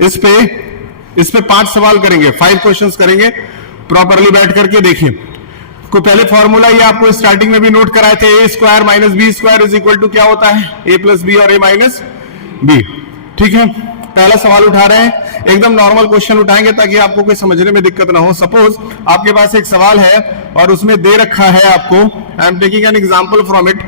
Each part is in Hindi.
इस पे 5 सवाल करेंगे, 5 क्वेश्चंस करेंगे प्रॉपरली बैठ करके। देखिए को पहले फॉर्मूला ये आपको स्टार्टिंग में भी नोट कराए थे, a square minus B square is equal to क्या होता है, ए प्लस बी और ए माइनस बी। ठीक है, पहला सवाल उठा रहे हैं, एकदम नॉर्मल क्वेश्चन उठाएंगे ताकि आपको कोई समझने में दिक्कत ना हो। सपोज आपके पास एक सवाल है और उसमें दे रखा है आपको, I am taking an example from it,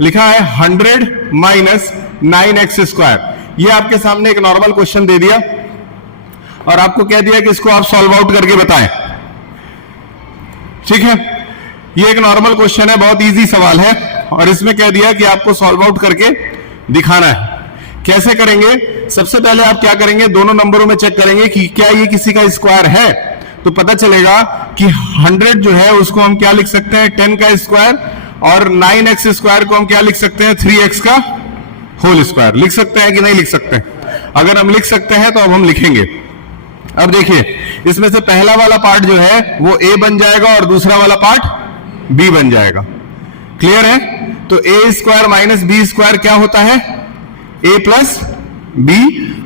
लिखा है 100 माइनस 9x स्क्वायर। ये आपके सामने एक नॉर्मल क्वेश्चन दे दिया और आपको कह दिया कि इसको आप सॉल्व आउट करके बताएं। ठीक है, ये एक नॉर्मल क्वेश्चन है, बहुत इजी सवाल है और इसमें कह दिया कि आपको सॉल्व आउट करके दिखाना है। कैसे करेंगे? सबसे पहले आप क्या करेंगे, दोनों नंबरों में चेक करेंगे कि क्या ये किसी का स्क्वायर है, तो पता चलेगा कि 100 जो है उसको हम क्या लिख सकते हैं, 10 का स्क्वायर, और 9x स्क्वायर को हम क्या लिख सकते हैं, 3x का होल स्क्वायर। लिख सकते हैं कि नहीं लिख सकते? अगर हम लिख सकते हैं तो अब हम लिखेंगे। अब देखिए इसमें से पहला वाला पार्ट जो है वो a बन जाएगा और दूसरा वाला पार्ट b बन जाएगा। क्लियर है? तो a square minus B square क्या होता है, a प्लस b,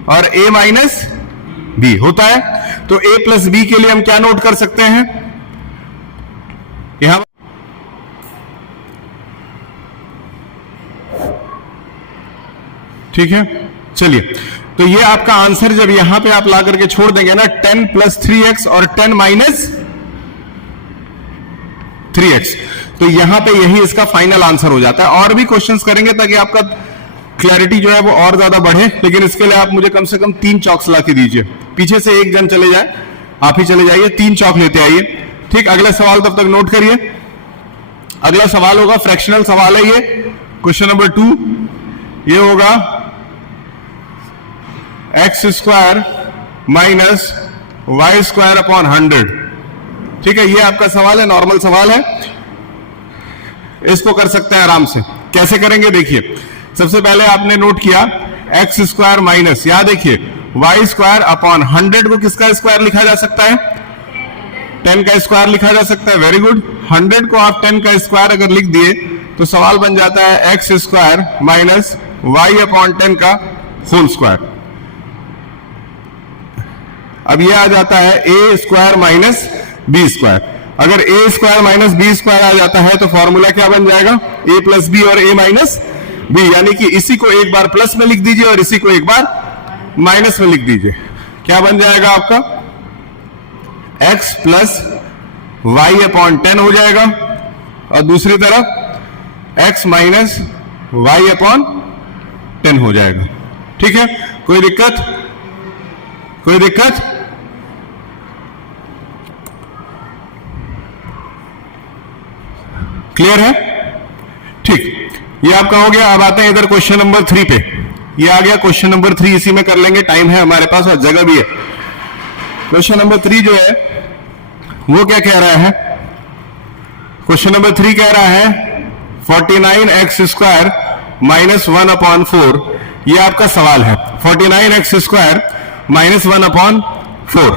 और a माइनस b होता है। तो a प्लस b के लिए हम क्या नोट कर सकते हैं, यहां ठीक है। चलिए, तो ये आपका आंसर जब यहां पे आप ला करके छोड़ देंगे ना, 10 प्लस 3x और 10 माइनस 3x, तो यहां पे यही इसका फाइनल आंसर हो जाता है। और भी क्वेश्चंस करेंगे ताकि आपका क्लैरिटी जो है वो और ज्यादा बढ़े, लेकिन इसके लिए आप मुझे कम से कम 3 चॉक्स ला के दीजिए। पीछे से एक जन चले जाए, आप ही चले जाइए, 3 चॉक लेते आइए। ठीक, अगला सवाल तब तक नोट करिए। अगला सवाल होगा फ्रैक्शनल सवाल है ये, क्वेश्चन नंबर 2। ये होगा X square minus Y square upon 100। ठीक है, ये आपका सवाल है, नॉर्मल सवाल है, इसको कर सकते हैं आराम से। कैसे करेंगे देखिए, सबसे पहले आपने नोट किया एक्स स्क्वायर माइनस, यहां देखिए वाई स्क्वायर अपॉन 100 को किसका स्क्वायर लिखा जा सकता है, 10 का स्क्वायर लिखा जा सकता है। वेरी गुड, 100 को आप 10 का स्क्वायर अगर लिख दिए तो सवाल बन जाता है X square minus Y upon 10 का होल स्क्वायर। अब यह आ जाता है A square minus B square. अगर A square minus B square आ जाता है तो फॉर्मूला क्या बन जाएगा, ए प्लस बी और ए माइनस बी, यानी कि इसी को एक बार प्लस में लिख दीजिए और इसी को एक बार माइनस में लिख दीजिए। क्या बन जाएगा आपका, x प्लस वाई अपॉन 10 हो जाएगा, और दूसरी तरफ x माइनस वाई अपॉन 10 हो जाएगा। ठीक है, कोई दिक्कत? कोई दिक्कत? क्लियर है? ठीक, ये आपका हो गया। अब आते हैं इधर क्वेश्चन नंबर 3 पे। ये आ गया क्वेश्चन नंबर 3, इसी में कर लेंगे, टाइम है हमारे पास और जगह भी है। क्वेश्चन नंबर 3 जो है वो क्या कह रहा है, क्वेश्चन नंबर 3 कह रहा है 49x स्क्वायर माइनस 1 अपॉन 4। ये आपका सवाल है, 49x square minus 1 upon 4।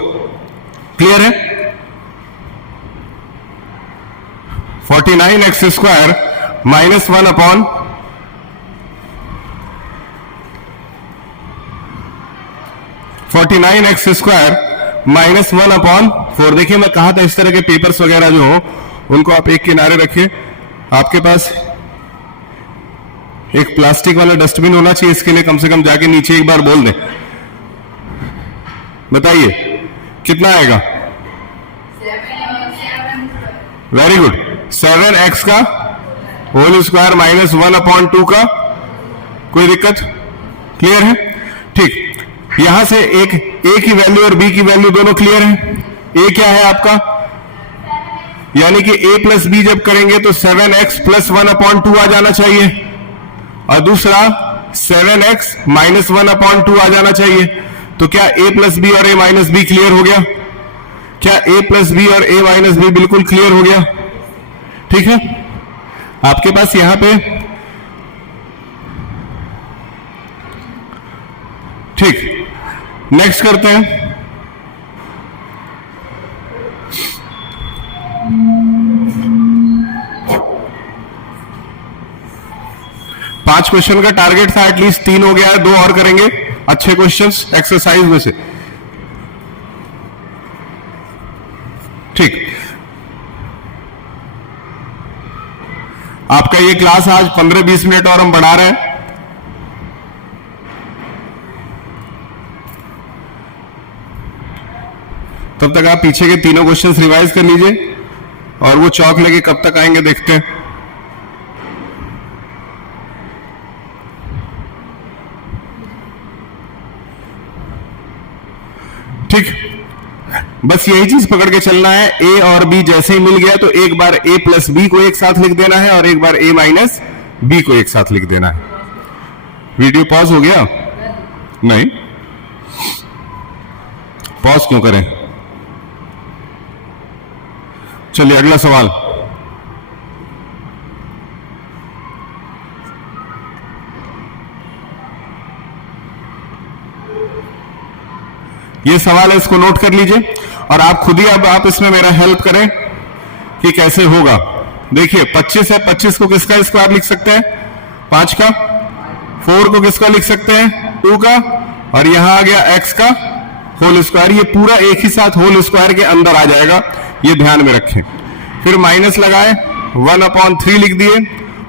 Clear है? 49x square minus 1 upon 49x square minus 1 upon 4। देखिए मैं कहा था इस तरह के पेपर्स वगैरह जो हो उनको आप एक किनारे रखिए। आपके पास एक प्लास्टिक वाला डस्टबिन होना चाहिए, इसके लिए कम से कम जाके नीचे एक बार बोल दें। बताइए कितना आएगा? वेरी गुड, 7x का होल स्क्वायर माइनस 1 अपॉन 2 का। कोई दिक्कत? क्लियर है? ठीक, यहां से एक a की वैल्यू और b की वैल्यू दोनों क्लियर है। a क्या है आपका, यानी कि a प्लस बी जब करेंगे तो 7x प्लस 1 अपॉन 2 आ जाना चाहिए, और दूसरा 7x माइनस 1 अपॉन 2 आ जाना चाहिए। तो क्या a प्लस बी और a माइनस बी क्लियर हो गया? क्या a प्लस बी और a माइनस बी बिल्कुल क्लियर हो गया? ठीक है, आपके पास यहां पे ठीक। नेक्स्ट करते हैं, पांच क्वेश्चन का टारगेट था, एटलीस्ट 3 हो गया है, 2 और करेंगे। अच्छे क्वेश्चंस एक्सरसाइज में से। ठीक, आपका ये क्लास आज 15-20 मिनट और हम बढ़ा रहे हैं। तब तक आप पीछे के तीनों क्वेश्चंस रिवाइज कर लीजिए और वो चौक लेके कब तक आएंगे देखते हैं। ठीक, बस यही चीज पकड़ के चलना है। ए और बी जैसे ही मिल गया तो एक बार ए प्लस बी को एक साथ लिख देना है और एक बार ए माइनस बी को एक साथ लिख देना है। वीडियो पॉज हो गया? नहीं, पॉज क्यों करें? चलिए अगला सवाल। ये सवाल है, इसको नोट कर लीजिए और आप खुद ही अब आप इसमें मेरा हेल्प करें कि कैसे होगा। देखिए 25 है, 25 को किसका स्क्वायर लिख सकते हैं? 5 का। 4 को किसका लिख सकते हैं? 2 का। और यहां आ गया x का होल स्क्वायर। ये पूरा एक ही साथ होल स्क्वायर के अंदर आ जाएगा, ये ध्यान में रखें। फिर माइनस लगाए, 1/3 लिख दिए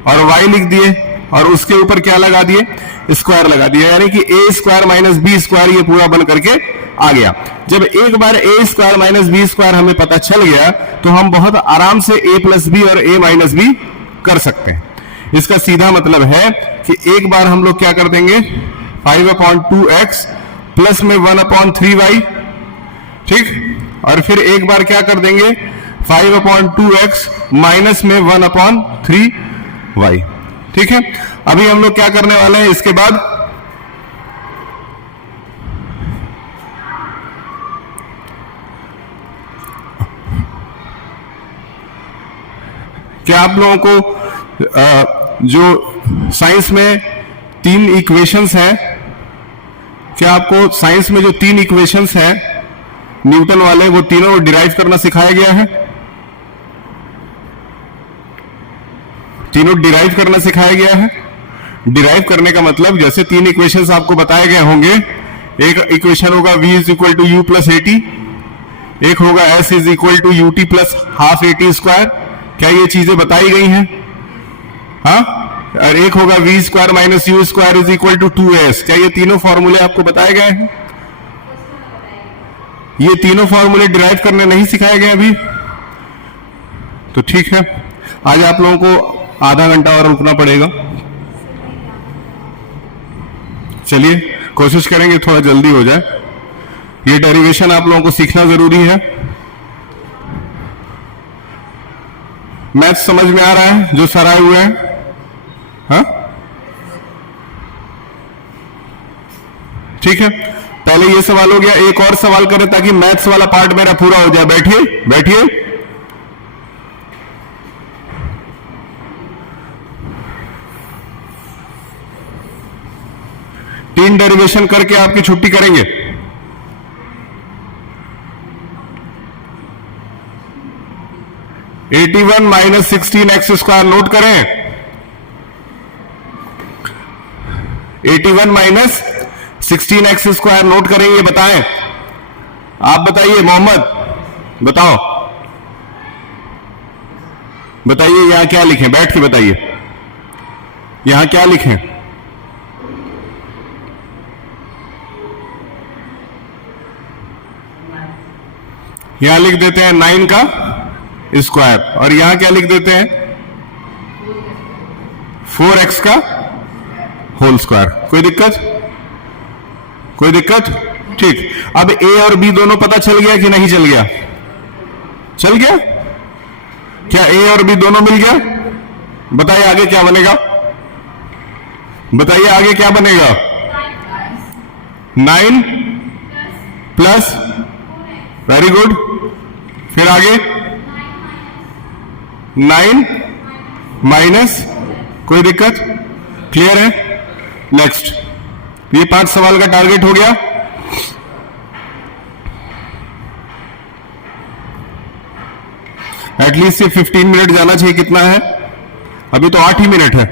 और y लिख दिए और उसके ऊपर क्या लगा दिए? स्क्वायर लगा दिया, यानी कि a square minus B square ये पूरा बन करके आ गया। जब एक बार a square minus B square हमें पता चल गया तो हम बहुत आराम से a प्लस बी और a माइनस बी कर सकते हैं। इसका सीधा मतलब है कि एक बार हम लोग क्या कर देंगे, 5/2x प्लस में 1/3y, ठीक, और फिर एक बार क्या कर देंगे 5/2x माइनस में 1/3y। ठीक है, अभी हम लोग क्या करने वाले हैं इसके बाद, क्या आप लोगों को जो साइंस में 3 इक्वेशंस हैं, क्या आपको साइंस में जो 3 इक्वेशंस हैं न्यूटन वाले, वो तीनों डिराइव करना सिखाया गया है? तीनों डिराइव करना सिखाया गया है। डिराइव करने का मतलब जैसे 3 इक्वेशंस आपको बताए गए होंगे। एक इक्वेशन होगा v is equal to u plus a t, एक होगा s is equal to u t plus half a t square. क्या ये चीजें बताई गई हैं? हाँ, और एक होगा v square minus u square is equal to 2s। क्या ये तीनों फॉर्मूले आपको बताए गए हैं? ये तीनों फॉर्मूले डिराइव करने नहीं सिखाए गए अभी? तो ठीक है, आज आप लोगों को आधा घंटा और रुकना पड़ेगा। चलिए कोशिश करेंगे थोड़ा जल्दी हो जाए। ये डेरिवेशन आप लोगों को सीखना जरूरी है। मैथ समझ में आ रहा है जो सर आए हुए हैं? हाँ, ठीक है, पहले ये सवाल हो गया, एक और सवाल करें ताकि मैथ्स वाला पार्ट मेरा पूरा हो जाए। बैठिए बैठिए। तीन डेरिवेशन करके आपकी छुट्टी करेंगे। (81 - 16x स्क्वायर नोट करें। 81 - 16x स्क्वायर नोट करें। ये बताएं, आप बताइए मोहम्मद, बताओ बताइए यहां क्या लिखें? बैठ के बताइए यहां क्या लिखें? यहां लिख देते हैं 9 का स्क्वायर और यहां क्या लिख देते हैं? 4x का होल स्क्वायर। कोई दिक्कत? कोई दिक्कत? ठीक, अब a और b दोनों पता चल गया कि नहीं चल गया? चल गया। क्या a और b दोनों मिल गया? बताइए आगे क्या बनेगा? बताइए आगे क्या बनेगा? 9 प्लस, वेरी गुड, फिर आगे 9 माइनस, कोई दिक्कत? क्लियर है? नेक्स्ट, ये 5 सवाल का टारगेट हो गया। एटलीस्ट ये 15 मिनट जाना चाहिए। कितना है? अभी तो 8 ही मिनट है।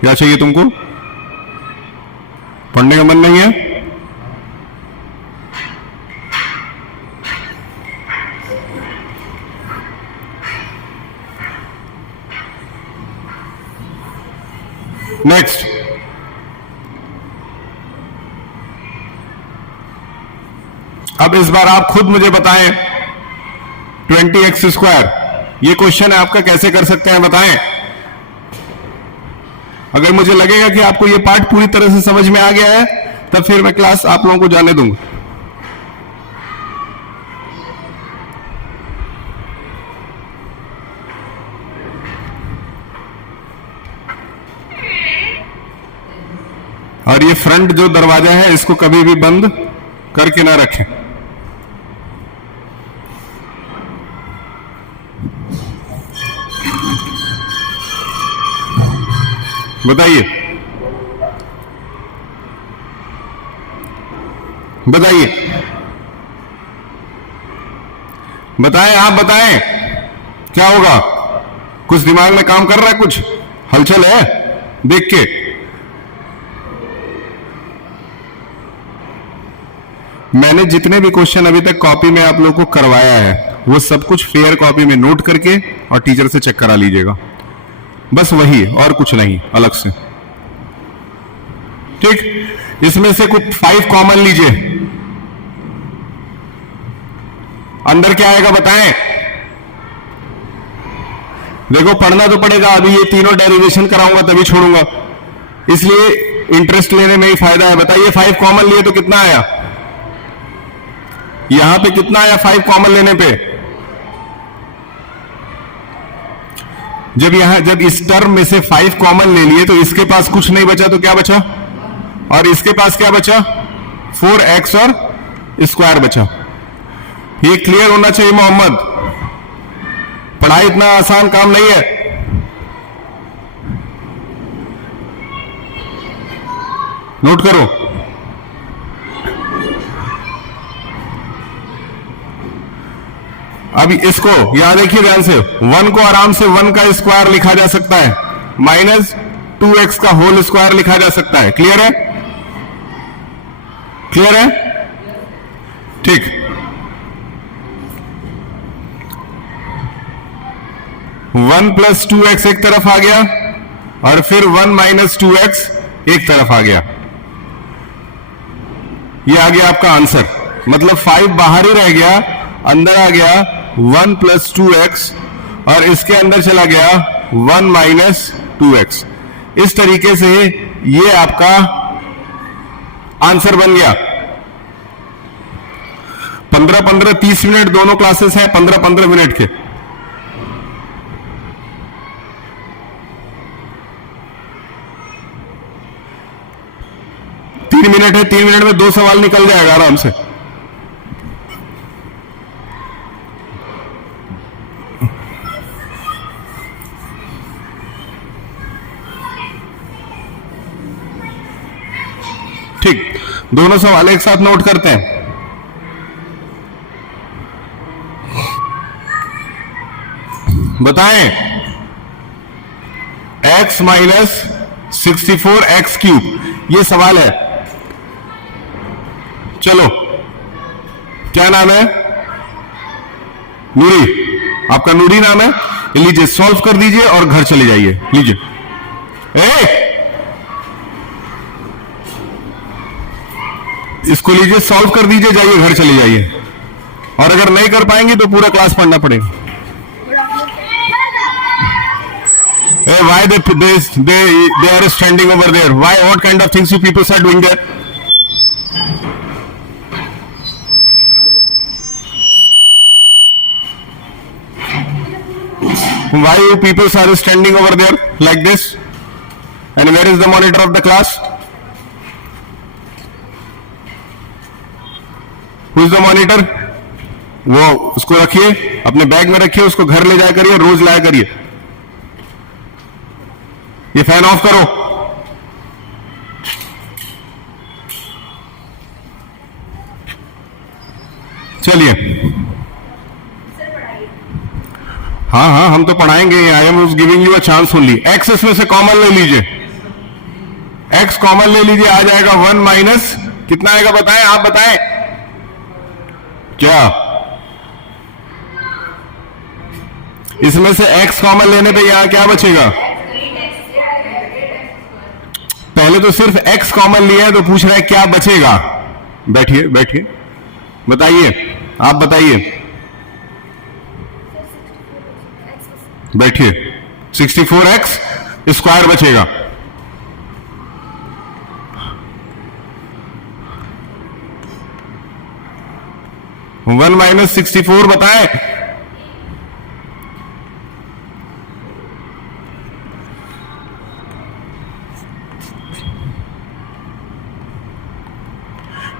क्या चाहिए तुमको? पढ़ने का मन नहीं है? नेक्स्ट, अब इस बार आप खुद मुझे बताएं 20x², ये क्वेश्चन है आपका, कैसे कर सकते हैं बताएं। अगर मुझे लगेगा कि आपको ये पार्ट पूरी तरह से समझ में आ गया है तब फिर मैं क्लास आप लोगों को जाने दूंगा। और ये फ्रंट जो दरवाजा है इसको कभी भी बंद करके ना रखें। बताइए बताइए बताएं, आप बताएं क्या होगा? कुछ दिमाग में काम कर रहा है? कुछ हलचल है देख के? मैंने जितने भी क्वेश्चन अभी तक कॉपी में आप लोगों को करवाया है वो सब कुछ फेयर कॉपी में नोट करके और टीचर से चेक करा लीजिएगा, बस वही, और कुछ नहीं अलग से। ठीक, इसमें से कुछ 5 कॉमन लीजिए। अंदर क्या आएगा बताएं? देखो पढ़ना तो पड़ेगा, अभी ये तीनों डेरिवेशन कराऊंगा तभी छोड़ूंगा, इसलिए इंटरेस्ट लेने में ही फायदा है। बताइए 5 कॉमन लिए तो कितना आया? यहां पे कितना आया 5 कॉमन लेने पे? जब इस टर्म में से 5 कॉमन ले लिए तो इसके पास कुछ नहीं बचा, तो क्या बचा? और इसके पास क्या बचा? 4x और स्क्वायर बचा। ये क्लियर होना चाहिए मोहम्मद, पढ़ाई इतना आसान काम नहीं है। नोट करो। अब इसको यहां देखिए ध्यान से, 1 को आराम से 1 का स्क्वायर लिखा जा सकता है, -2x का होल स्क्वायर लिखा जा सकता है। क्लियर है? क्लियर है? ठीक, वन प्लस 2x एक तरफ आ गया और फिर 1 - 2x एक तरफ आ गया। ये आ गया आपका आंसर, मतलब 5 बाहर ही रह गया, अंदर आ गया 1 + 2x और इसके अंदर चला गया 1 - 2x। इस तरीके से ये आपका आंसर बन गया। 15-15 30 मिनट दोनों क्लासेस हैं, 15-15 मिनट के। तीन मिनट है, 3 मिनट में 2 सवाल निकल जाएगा आराम से। ठीक, दोनों सवाल एक साथ नोट करते हैं। बताएं, x - 64x³ ये सवाल है। चलो, क्या नाम है? नूरी, आपका नूरी नाम है। लीजिए सॉल्व कर दीजिए और घर चले जाइए। लीजिए, इसको लीजिए, सॉल्व कर दीजिए, जाइए घर चले जाइए। और अगर नहीं कर पाएंगे तो पूरा क्लास पढ़ना पड़ेगा। Why they are standing over there? Why? What kind of things you people are doing there? Why you people are standing over there like this? And where is the monitor of the class? Who is the monitor? वो उसको रखिए, अपने बैग में रखिए, उसको घर ले जाया करिए, रोज लाया करिए। ये फैन ऑफ करो। चलिए, हाँ हाँ हम तो पढ़ाएंगे। I am giving you a chance only. X इसमें से कॉमन ले लीजिए। x कॉमन ले लीजिए, आ जाएगा 1 माइनस कितना आएगा बताएं, आप बताएं क्या? इसमें से x कॉमन लेने पे यहां क्या बचेगा? पहले तो सिर्फ x कॉमन लिया है तो पूछ रहा है क्या बचेगा। बैठिए बैठिए, बताइए, आप बताइए, बैठिए। 64x स्क्वायर बचेगा। वन माइनस 64 बताएं।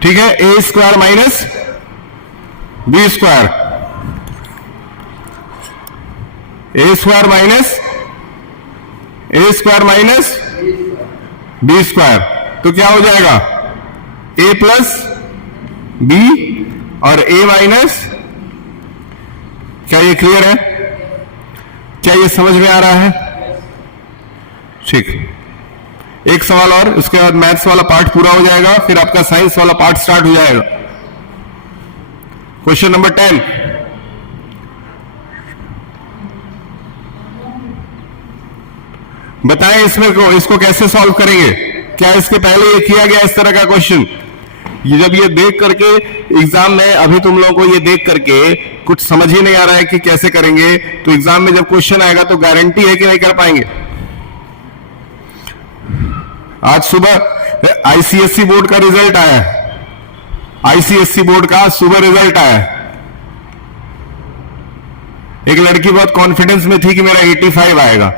ठीक है, A square minus B square, A square minus B square, तो क्या हो जाएगा? ए प्लस बी और ए माइनस, क्या ये क्लियर है? क्या ये समझ में आ रहा है? ठीक, एक सवाल और, उसके बाद मैथ्स वाला पार्ट पूरा हो जाएगा, फिर आपका साइंस वाला पार्ट स्टार्ट हो जाएगा। क्वेश्चन नंबर 10, बताएं इसको कैसे सॉल्व करेंगे? क्या इसके पहले ये किया गया इस तरह का क्वेश्चन? ये जब ये देख करके एग्जाम में, अभी तुम लोगों को ये देख करके कुछ समझ ही नहीं आ रहा है कि कैसे करेंगे, तो एग्जाम में जब क्वेश्चन आएगा तो गारंटी है कि नहीं कर पाएंगे। आज सुबह आईसीएससी बोर्ड का रिजल्ट आया है, आईसीएससी बोर्ड का सुबह रिजल्ट आया है। एक लड़की बहुत कॉन्फिडेंस में थी कि मेरा 85 आएगा,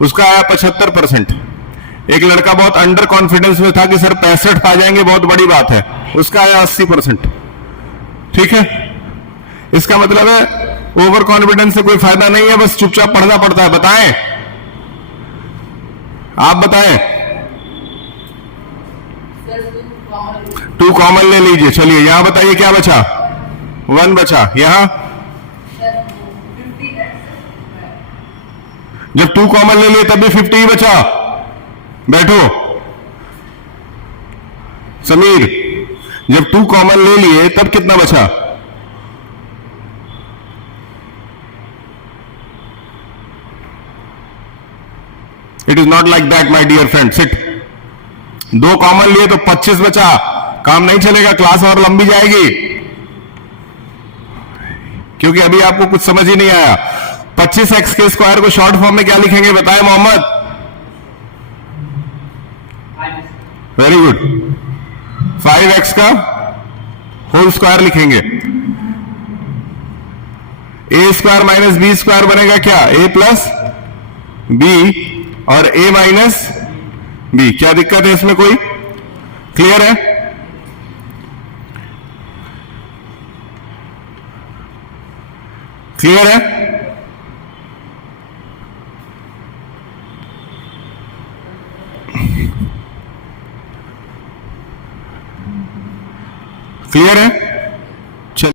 उसका आया 75%। एक लड़का बहुत अंडर कॉन्फिडेंस में था कि सर 65 पा जाएंगे, बहुत बड़ी बात है, उसका आया 80%। ठीक है, इसका मतलब है ओवर कॉन्फिडेंस से कोई फायदा नहीं है, बस चुपचाप पढ़ना पड़ता है। बताएं, आप बताएं। 2 कॉमन ले लीजिए, चलिए यहां बताइए क्या बचा? 1 बचा। यहां जब 2 कॉमन ले लिए तब भी 50 ही बचा। बैठो समीर, जब 2 कॉमन ले लिए तब कितना बचा? It is not like that my dear friend, sit. 2 common लिए तो 25 बचा, काम नहीं चलेगा, क्लास और लंबी जाएगी, क्योंकि अभी आपको कुछ समझ ही नहीं आया। 25x के स्क्वायर को शॉर्ट फॉर्म में क्या लिखेंगे बताएं मोहम्मद? वेरी गुड, 5x का होल स्क्वायर लिखेंगे। ए स्क्वायर माइनस बी स्क्वायर बनेगा क्या? ए प्लस बी और ए माइनस बी। क्या दिक्कत है इसमें कोई? क्लियर है? क्लियर है? क्लियर है?